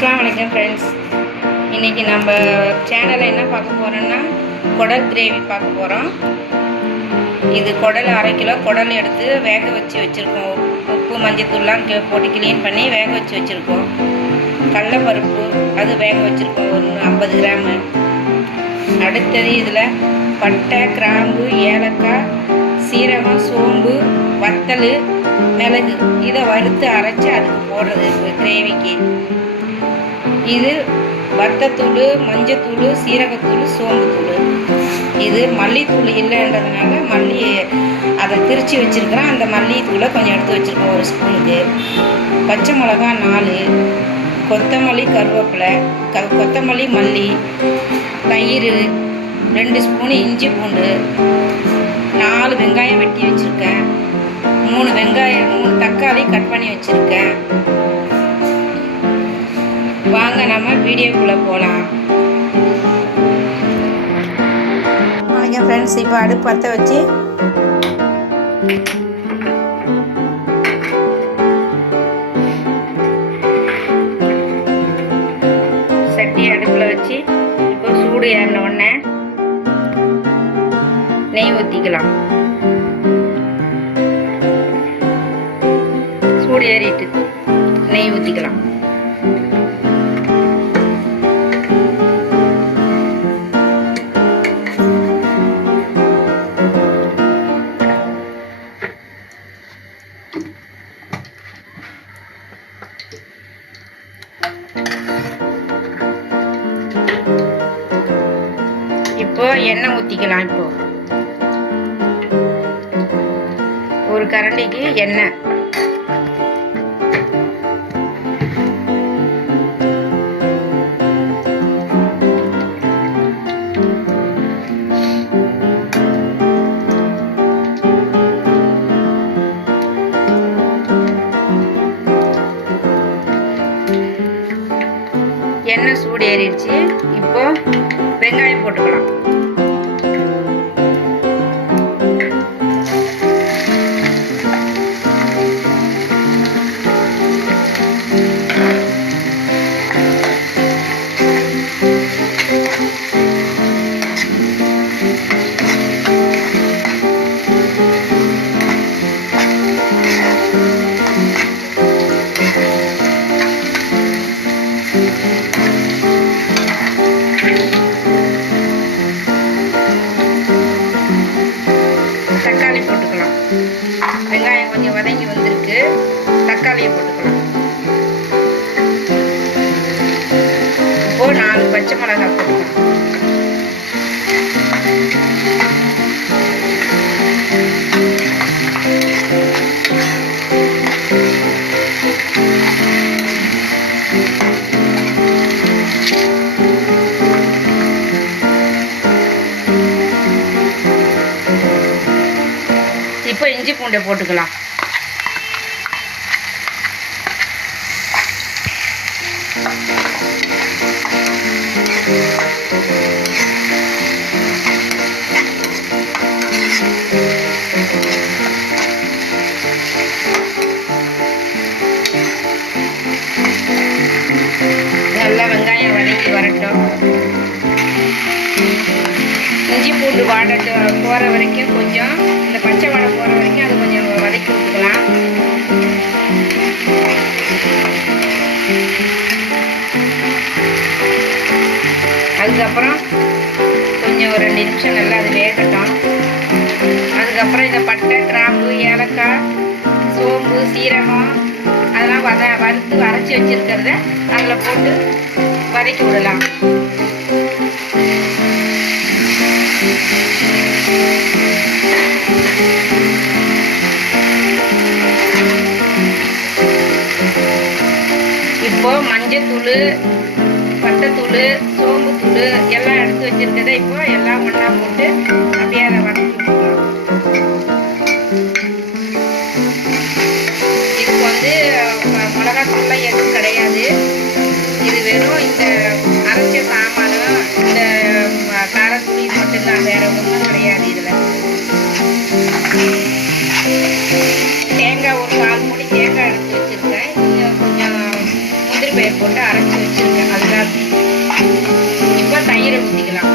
अस्सलाम वालेकुम फ्रेंड्स। इनकी நம்ம சேனல்ல என்ன பார்க்க போறோம்னா குடல் கிரேவி பார்க்க போறோம்। இது குடல் 1/2 கிலோ குடல் எடுத்து வேக வச்சு வச்சிருக்கோம்। உப்பு மஞ்சள் தூள்லாம் போட்டு க்ளீன் பண்ணி வேக வச்சு வச்சிருக்கோம்। கடலை பருப்பு அது வேக வச்சிருக்கோம் ஒரு 50 கிராம்। அடுத்து இதுல பட்டை கிராம்பு ஏலக்காய் சீரகம் சோம்பு வத்தல் மிளகு இதை வறுத்து அரைச்சி அதுக்கு போடுறது கிரேவிக்கு। இது வத்தத்தூள் மஞ்சத்தூள் சீரகத்தூள் சோம்புத்தூள்। இது மல்லித்தூள் இல்லைன்றதுனால மல்லி அதை திரிச்சு வச்சுருக்கிறேன்। அந்த மல்லித்தூளை கொஞ்சம் எடுத்து வச்சுருக்கோம் ஒரு ஸ்பூனுக்கு। பச்சை மிளகா 4, கொத்தமல்லி கருவேப்பிலை கொத்தமல்லி மல்லி தயிர் 2 ஸ்பூனு இஞ்சி பூண்டு 4 வெங்காயம் வெட்டி வச்சுருக்கேன்। 3 தக்காளி கட் பண்ணி வச்சுருக்கேன்। வாங்க நம்ம வீடியோக்குள்ளே போகலாம்। வணக்கம் ஃப்ரெண்ட்ஸ்। இப்போ அடுப்பு பற்ற வச்சு சட்டி அடுப்பில் வச்சு இப்போ சூடு ஏறின உடனே நெய் ஊற்றிக்கலாம்। சூடு ஏறிட்டு நெய் ஊற்றிக்கலாம்। இப்போ எண்ணெய் ஊற்றிக்கலாம்। இப்போ ஒரு கரண்டிக்கு எண்ணெய் எண்ணெய் சூடு ஏறிடுச்சு। இப்போ வெங்காயம் போட்டுக்கலாம்। தக்காளி போட்டுக்கலாம்। வெங்காயம் கொஞ்சம் வதங்கி வந்திருக்கு, தக்காளியை போட்டுக்கலாம்। இப்போ 4 பச்சை மிளகாய் போட்டுக்கலாம்। இப்போ இஞ்சி பூண்டை போட்டுக்கலாம்। நல்லா வெங்காயம் வதக்கி வரட்டும்। இஞ்சி பூண்டு வாடட்டு போகிற வரைக்கும் கொஞ்சம் இந்த பச்சை வாடை போகிற வரைக்கும் அது கொஞ்சம் வதக்கி விட்டுக்கலாம்। அதுக்கப்புறம் கொஞ்சம் ஒரு 2 நிமிஷம் நல்லா அது வேகட்டும்। அதுக்கப்புறம் இந்த பட்டை கிராம்பு ஏலக்காய் சோம்பு சீரகம் அதெல்லாம் வறுத்து அரைச்சி வச்சுருக்கிறத அதில் போட்டு வதக்கி விடலாம்। இப்போ மஞ்சத்தூள் பட்டைத்தூள் சோம்புத்தூள் எல்லாம் எடுத்து வச்சிருக்கதை இப்போ எல்லாம் ஒன்றா போட்டு அப்படியே அதை வதக்கி விட்டுக்கலாம்। இதுக்கு வந்து மிளகாத்தூள்லாம் எதுவும் கிடையாது। இது வெறும் இந்த அரைச்ச சாமானும் இந்த காரத்தூள் இது மட்டும்தான், வேற ஒன்றும் கிடையாது। இதில் தேங்காய் ஒரு 4 மூடி தேங்காய் எடுத்து வச்சுருக்கேன்। கொஞ்சம் முந்திரி தேங்காயை போட்டு அரைச்சி வச்சுருக்கேன். அதுதான் இப்போ தயிரை ஊற்றிக்கலாம்.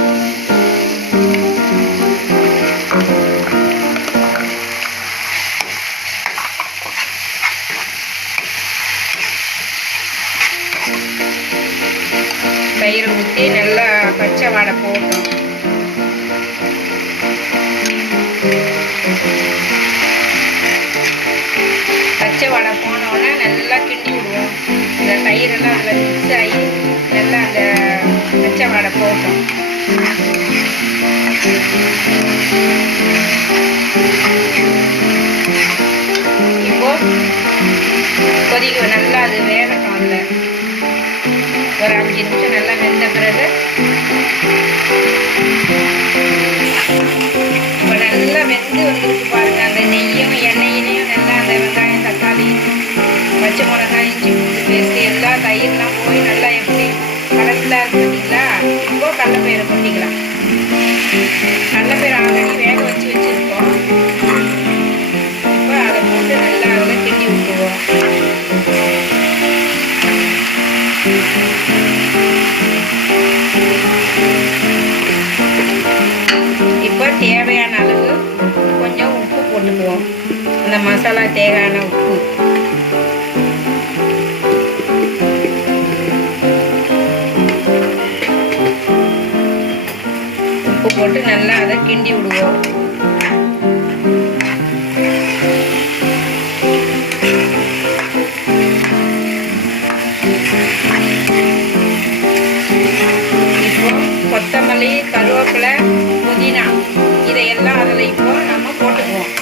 தயிரை ஊற்றி நல்லா பச்சை வாடை போட்டோம். பச்சை வாடை போனோடனே நல்லா கிண்டி விடுவோம். இந்த தயிரெல்லாம் அதில் மிக்ஸ் ஆகி நல்லா அந்த பச்சை வாடை போட்டோம். இப்போ கொதிக்க நல்லா அது வேகட்டும். அதில் ஒரு 5 நிமிஷம் நல்லா வெந்த பிறகு இப்போ நல்லா வெந்து வந்துருக்கு பாருங்க. அந்த நெய்யும் எண்ணெயிலையும் நல்லா அந்த வெங்காயம், தக்காளி, பச்சை மிளகாய், இஞ்சி பூண்டு பேஸ்ட்டு எல்லாம் தயிர்லாம் போய் நல்லா எப்படி கலர்ஃபுல்லாக இருக்கு பார்த்தீங்களா? இப்போ கடலைப்பயிரை கொட்டிக்கலாம். கடலைப்பயிரை ஆல்ரெடி வேக வச்சு வச்சுருக்கோம். இப்போ அதை போட்டு நல்லா அதில் கிண்டி விட்டுருவோம். இப்போ தேவையான அளவு கொஞ்சம் உப்பு போட்டுக்குவோம். இந்த மசாலா தேவையான உப்பு. உப்பு போட்டு நல்லா அதை கிண்டி விடுவோம். இப்போ கொத்தமல்லி, கருவேப்பிலை, புதினா இதையெல்லாம் அதில் இப்போ நம்ம போட்டுக்குவோம்.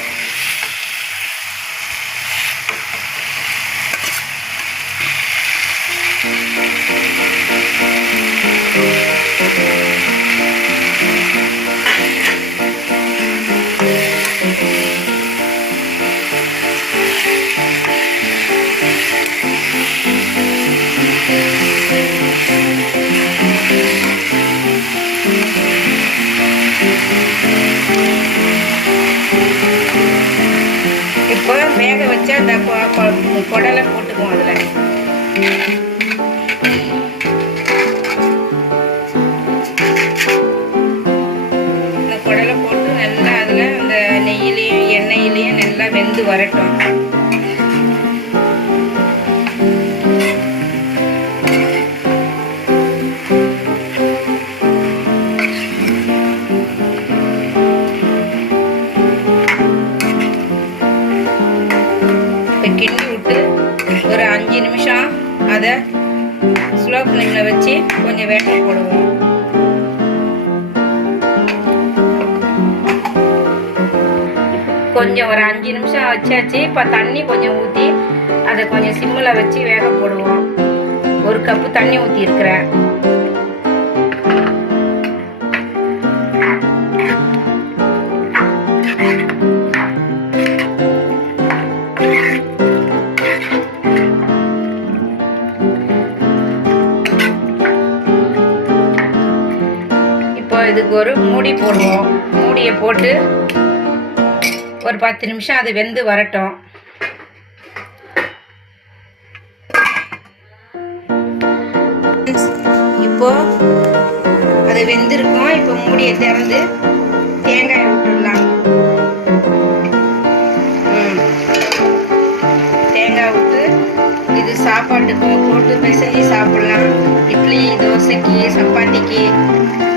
இப்போ வேக வச்சு அந்த குடலை போட்டுக்குவோம். அதில் இந்த குடலை போட்டு நல்லா அதில் அந்த நெய்யிலையும் எண்ணெயிலையும் நல்லா வெந்து வரட்டும். கிண்டி விட்டு ஒரு 5 நிமிஷம் அதை ஸ்லோ ஃப்ளேமில் வச்சு கொஞ்சம் வேக போடுவோம். கொஞ்சம் ஒரு 5 நிமிஷம் வச்சாச்சு. இப்போ தண்ணி கொஞ்சம் ஊற்றி அதை கொஞ்சம் சிம்மில் வச்சு வேக போடுவோம். 1 கப்பு தண்ணி ஊற்றி இருக்கிறேன். இதுக்கு ஒரு மூடி போடுவோம். மூடியை போட்டு ஒரு 10 நிமிஷம் அது வெந்து வரட்டும். இப்போ அது வெந்திருக்கும். இப்போ மூடியை திறந்து தேங்காய் விட்டுடலாம். தேங்காய் விட்டு இது சாப்பாட்டுக்கு போட்டு பிசைஞ்சு சாப்பிடலாம். இட்லி, தோசைக்கு, சப்பாத்திக்கு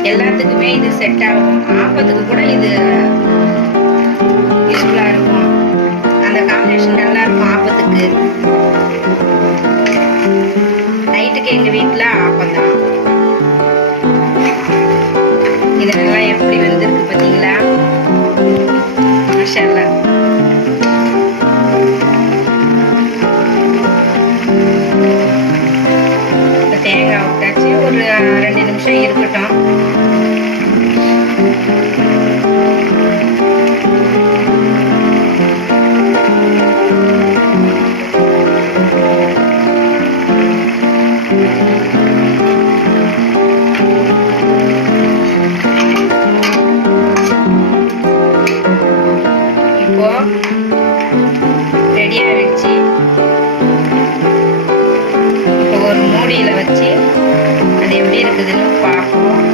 எல்லாத்துக்குமே இது செட் ஆகும். ஆப்பத்துக்கு கூட இது யூஸ்ஃபுல்லாக இருக்கும். அந்த காம்பினேஷன் நல்லா இருக்கும் ஆப்பத்துக்கு. நைட்டுக்கு எங்கள் வீட்டில் ஆப்பம் தான். இதெல்லாம் எப்படி வந்திருக்கு பார்த்தீங்களா? மாஷாஅல்லாஹ். தேங்காய் விட்டாச்சு. ஒரு 2 நிமிஷம் இருக்கட்டும். இப்போ ரெடி ஆயிடுச்சு. இப்போ ஒரு மூடி இருக்குதுன்னு பார்ப்போம்.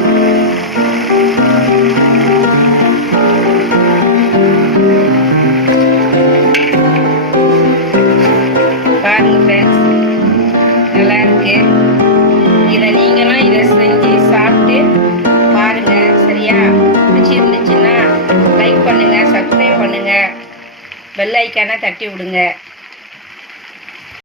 பாருங்க ஃப்ரெண்ட்ஸ், நல்லா இருக்கு. இதை நீங்களும் இதை செஞ்சு சாப்பிட்டு பாருங்க. சரியா? பிடிச்சிருந்துச்சுன்னா லைக் பண்ணுங்க, சப்ஸ்கிரைப் பண்ணுங்க, பெல் ஐக்கானை தட்டி விடுங்க.